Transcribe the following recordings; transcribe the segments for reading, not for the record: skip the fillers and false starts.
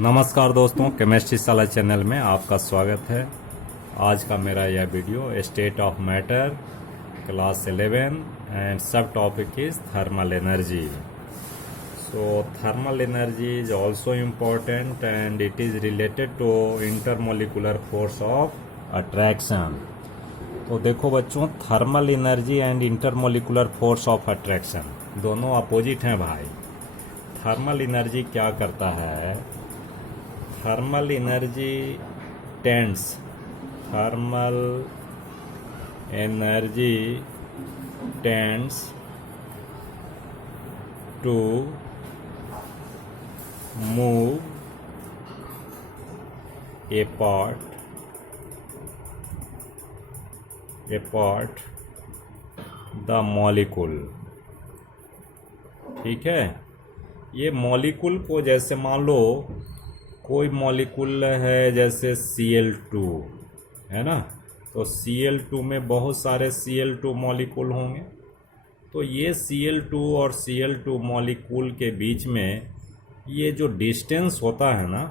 नमस्कार दोस्तों, केमिस्ट्री साला चैनल में आपका स्वागत है। आज का मेरा यह video state of matter class 11 and sub topic is thermal energy. So thermal energy is also important and it is related to intermolecular force of attraction. तो देखो बच्चों, thermal energy and intermolecular force of attraction दोनों opposite हैं भाई। Thermal energy क्या करता है? Thermal energy tends thermal energy tends to move apart the molecule. ठीक है, ये मॉलिक्यूल को जैसे मान लो कोई मॉलिक्यूल है जैसे Cl2 है ना, तो Cl2 में बहुत सारे Cl2 मॉलिक्यूल होंगे। तो ये Cl2 और Cl2 मॉलिक्यूल के बीच में ये जो डिस्टेंस होता है ना,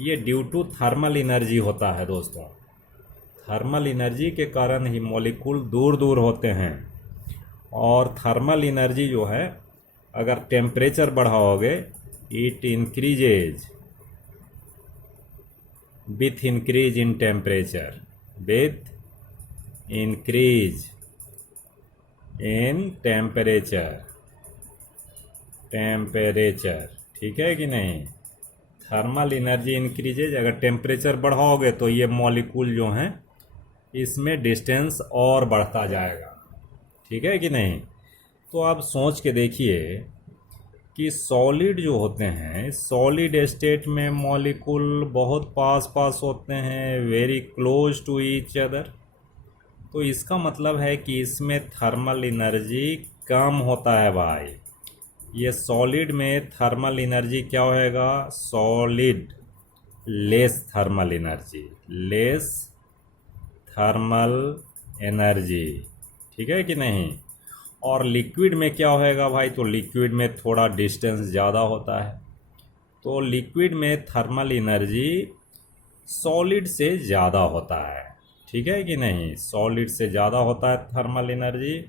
ये ड्यू टू थर्मल एनर्जी होता है दोस्तों। थर्मल एनर्जी के कारण ही मॉलिक्यूल दूर दूर होते हैं। और थर्मल एनर्जी जो है, अगर टेम्परेचर बढ़ाओगे, it increases with increase in temperature, with increase in temperature। ठीक है कि नहीं? थर्मल एनर्जी इंक्रीजेज, अगर टेम्परेचर बढ़ाओगे तो ये मॉलिक्यूल जो हैं इसमें डिस्टेंस और बढ़ता जाएगा। ठीक है कि नहीं? तो आप सोच के देखिए कि सॉलिड जो होते हैं, सॉलिड स्टेट में मॉलिक्यूल बहुत पास पास होते हैं, very close to each other. तो इसका मतलब है कि इसमें थर्मल एनर्जी कम होता है भाई। ये सॉलिड में थर्मल एनर्जी क्या होएगा? Solid less thermal energy. ठीक है कि नहीं? और लिक्विड में क्या होएगा भाई? तो लिक्विड में थोड़ा डिस्टेंस ज़्यादा होता है। तो लिक्विड में थर्मल एनर्जी सॉलिड से ज़्यादा होता है। ठीक है कि नहीं? सॉलिड से ज़्यादा होता है थर्मल एनर्जी।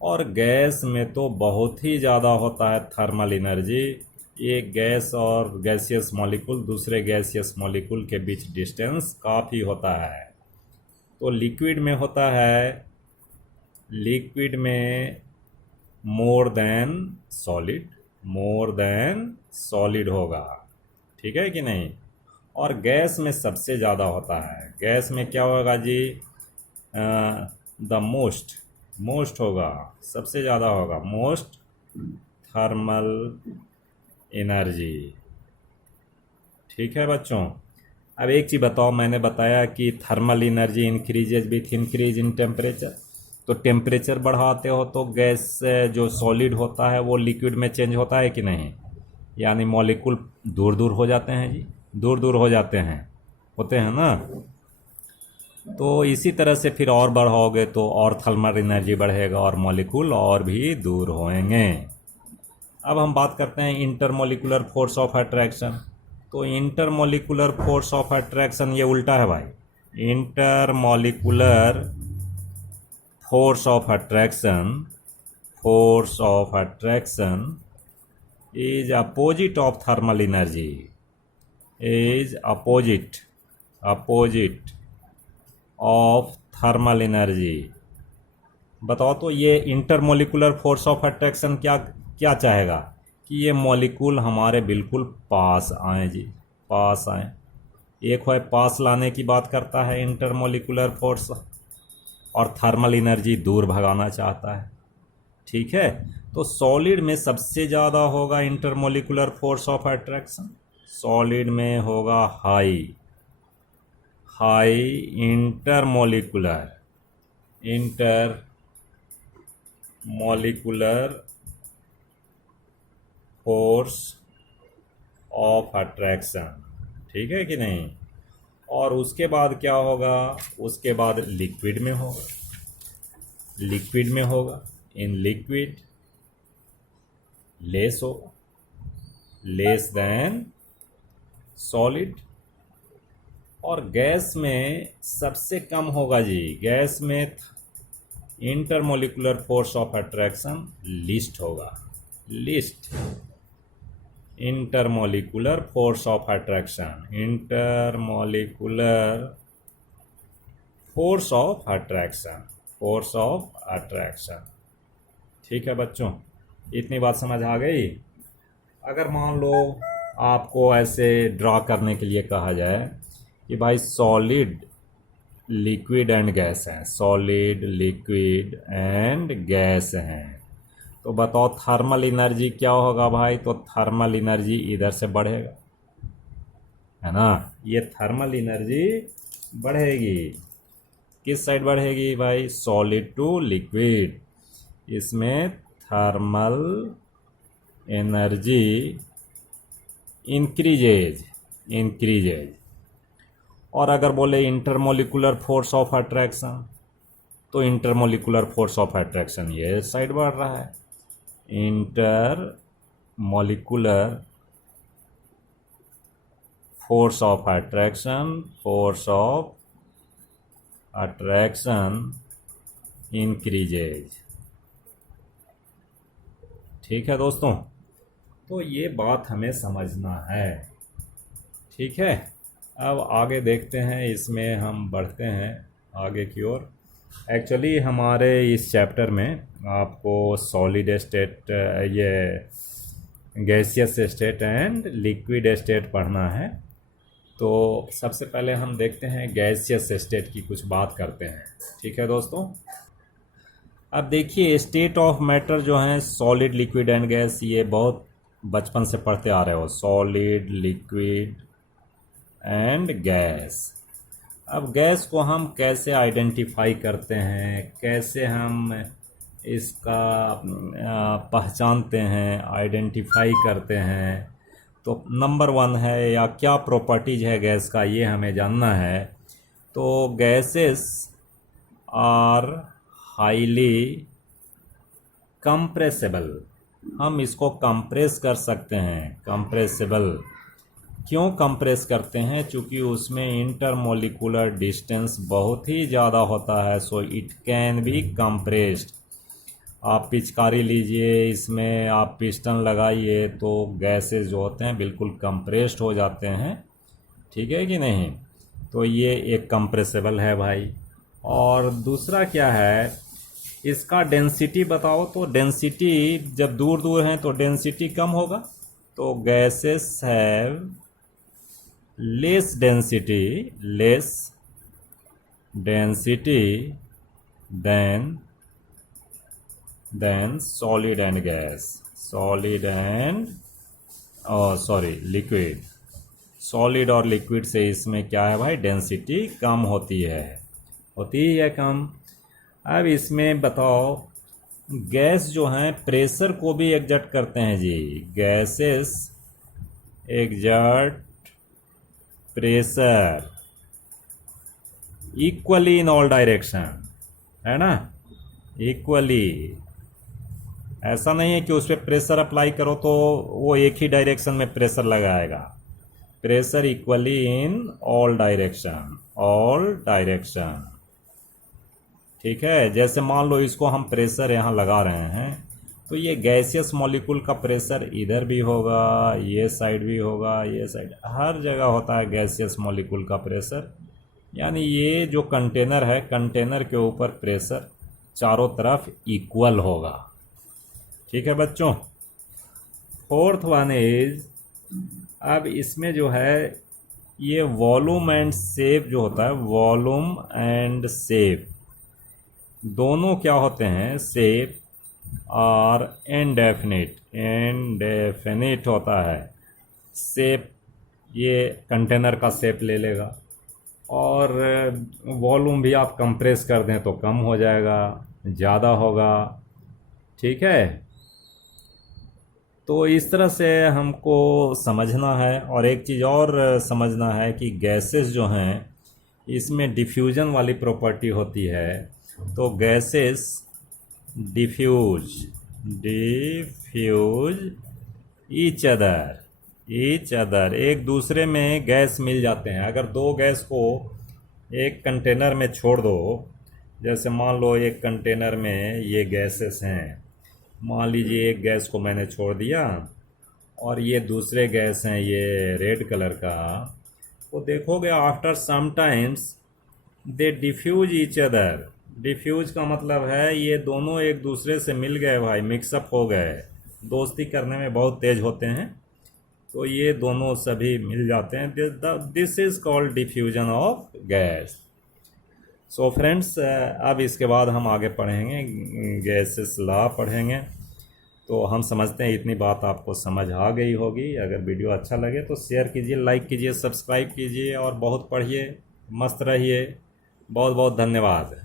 और गैस में तो बहुत ही ज़्यादा होता है थर्मल एनर्जी। एक गैस और गैसियस मॉलिक्यूल दूसरे गैसियस मॉलिक्यूल के बीच डिस्टेंस काफ़ी होता है। तो लिक्विड में होता है, लिक्विड में मोर देन सॉलिड होगा। ठीक है कि नहीं? और गैस में सबसे ज़्यादा होता है। गैस में क्या होगा जी? द मोस्ट होगा, सबसे ज़्यादा होगा, मोस्ट थर्मल एनर्जी। ठीक है बच्चों, अब एक चीज़ बताओ, मैंने बताया कि thermal energy increases with increase in temperature. तो टेम्परेचर बढ़ाते हो तो गैस जो सॉलिड होता है वो लिक्विड में चेंज होता है कि नहीं? यानी मॉलिक्यूल दूर दूर हो जाते हैं जी, दूर दूर हो जाते हैं, होते हैं ना। तो इसी तरह से फिर और बढ़ाओगे तो और थर्मल एनर्जी बढ़ेगा और मॉलिक्यूल और भी दूर होंगे। अब हम बात करते हैं इंटरमोलिकुलर फोर्स ऑफ अट्रैक्शन। तो इंटरमोलिकुलर फोर्स ऑफ अट्रैक्शन ये उल्टा है भाई। Intermolecular force of attraction is opposite of thermal energy, is opposite of thermal energy। बताओ तो ये इंटरमोलिकुलर फोर्स ऑफ अट्रैक्शन क्या क्या चाहेगा? कि ये मॉलिक्यूल हमारे बिल्कुल पास आए जी, पास आए। एक है पास लाने की बात करता है इंटरमोलिकुलर फोर्स, और थर्मल एनर्जी दूर भगाना चाहता है। ठीक है, तो सॉलिड में सबसे ज़्यादा होगा intermolecular force of attraction. Solid में होगा high intermolecular force of attraction. ठीक है कि नहीं? और उसके बाद क्या होगा? उसके बाद लिक्विड में होगा, in liquid less than solid. और गैस में सबसे कम होगा जी, गैस में intermolecular force of attraction least होगा, least. Intermolecular force of attraction, intermolecular force of attraction, force of attraction. ठीक है बच्चों, इतनी बात समझ आ गई। अगर मान लो आपको ऐसे ड्रा करने के लिए कहा जाए कि भाई सॉलिड, लिक्विड एंड गैस हैं, सॉलिड, लिक्विड एंड गैस हैं, तो बताओ थर्मल एनर्जी क्या होगा भाई? तो थर्मल एनर्जी इधर से बढ़ेगा, है ना, ये थर्मल एनर्जी बढ़ेगी। किस साइड बढ़ेगी भाई? सॉलिड टू लिक्विड, इसमें थर्मल एनर्जी इंक्रीजेज, इंक्रीजेज। और अगर बोले इंटरमोलिकुलर फोर्स ऑफ अट्रैक्शन, तो इंटरमोलिकुलर फोर्स ऑफ अट्रैक्शन ये साइड बढ़ रहा है, intermolecular force of attraction, force of attraction increases. ठीक है दोस्तों, तो ये बात हमें समझना है। ठीक है, अब आगे देखते हैं, इसमें हम बढ़ते हैं आगे की ओर। एक्चुअली हमारे इस चैप्टर में आपको सॉलिड स्टेट, ये gaseous state and liquid state पढ़ना है। तो सबसे पहले हम देखते हैं गैसियस स्टेट की कुछ बात करते हैं। ठीक है दोस्तों, अब देखिए स्टेट ऑफ मैटर जो हैं सॉलिड, लिक्विड एंड गैस, ये बहुत बचपन से पढ़ते आ रहे हो, सॉलिड, लिक्विड एंड गैस। अब गैस को हम कैसे आइडेंटिफाई करते हैं, कैसे हम इसका पहचानते हैं, आइडेंटिफाई करते हैं? तो नंबर 1 है, या क्या प्रॉपर्टीज है गैस का, ये हमें जानना है। तो गैसेस आर हाईली कंप्रेसिबल, हम इसको कंप्रेस कर सकते हैं, कंप्रेसिबल। क्यों कंप्रेस करते हैं? चूँकि उसमें इंटरमोलिकुलर डिस्टेंस बहुत ही ज़्यादा होता है, so it can be compressed. आप पिचकारी लीजिए, इसमें आप पिस्टन लगाइए, तो गैसेस जो होते हैं बिल्कुल कंप्रेस्ड हो जाते हैं। ठीक है कि नहीं? तो ये एक कंप्रेसिबल है भाई। और दूसरा क्या है, इसका डेंसिटी बताओ। तो डेंसिटी जब दूर दूर हैं तो डेंसिटी कम होगा, तो gases have less density, less density than solid and gas, solid and liquid. Solid और लिक्विड से इसमें क्या है भाई, डेंसिटी कम होती है, होती है कम। अब इसमें बताओ गैस जो हैं प्रेशर को भी एग्जर्ट करते हैं जी, gases exert pressure equally in all direction, है ना, इक्वली। ऐसा नहीं है कि उस पर प्रेशर अप्लाई करो तो वो एक ही डायरेक्शन में प्रेशर लगाएगा। Pressure equally in all direction, all direction. ठीक है, जैसे मान लो इसको हम प्रेशर यहाँ लगा रहे हैं, तो ये गैसियस मॉलिक्यूल का प्रेशर इधर भी होगा, ये साइड भी होगा, ये साइड, हर जगह होता है गैसियस मॉलिक्यूल का प्रेशर। यानी ये जो कंटेनर है, कंटेनर के ऊपर प्रेशर चारों तरफ इक्वल होगा। ठीक है बच्चों। 4th वन इज, अब इसमें जो है ये वॉल्यूम एंड शेप जो होता है, वॉल्यूम एंड शेप दोनों क्या होते हैं, शेप और इनडेफिनिट, इनडेफिनिट होता है शेप। ये कंटेनर का शेप ले लेगा, और वॉल्यूम भी आप कंप्रेस कर दें तो कम हो जाएगा, ज़्यादा होगा। ठीक है, तो इस तरह से हमको समझना है। और एक चीज़ और समझना है कि गैसेस जो हैं इसमें डिफ्यूजन वाली प्रॉपर्टी होती है। तो gases diffuse each other, each other, एक दूसरे में गैस मिल जाते हैं। अगर दो गैस को एक कंटेनर में छोड़ दो, जैसे मान लो एक कंटेनर में ये गैसेस हैं, मान लीजिए एक गैस को मैंने छोड़ दिया और ये दूसरे गैस हैं ये रेड कलर का, तो देखोगे after some times they diffuse each other. Diffuse का मतलब है ये दोनों एक दूसरे से मिल गए भाई, मिक्सअप हो गए, दोस्ती करने में बहुत तेज होते हैं, तो ये दोनों सभी मिल जाते हैं। This is called diffusion of gas. So friends, अब इसके बाद हम आगे पढ़ेंगे, गैसेस लॉ पढ़ेंगे। तो हम समझते हैं इतनी बात आपको समझ आ गई होगी। अगर वीडियो अच्छा लगे तो शेयर कीजिए, लाइक कीजिए, सब्सक्राइब कीजिए और बहुत पढ़िए, मस्त रहिए। बहुत बहुत धन्यवाद।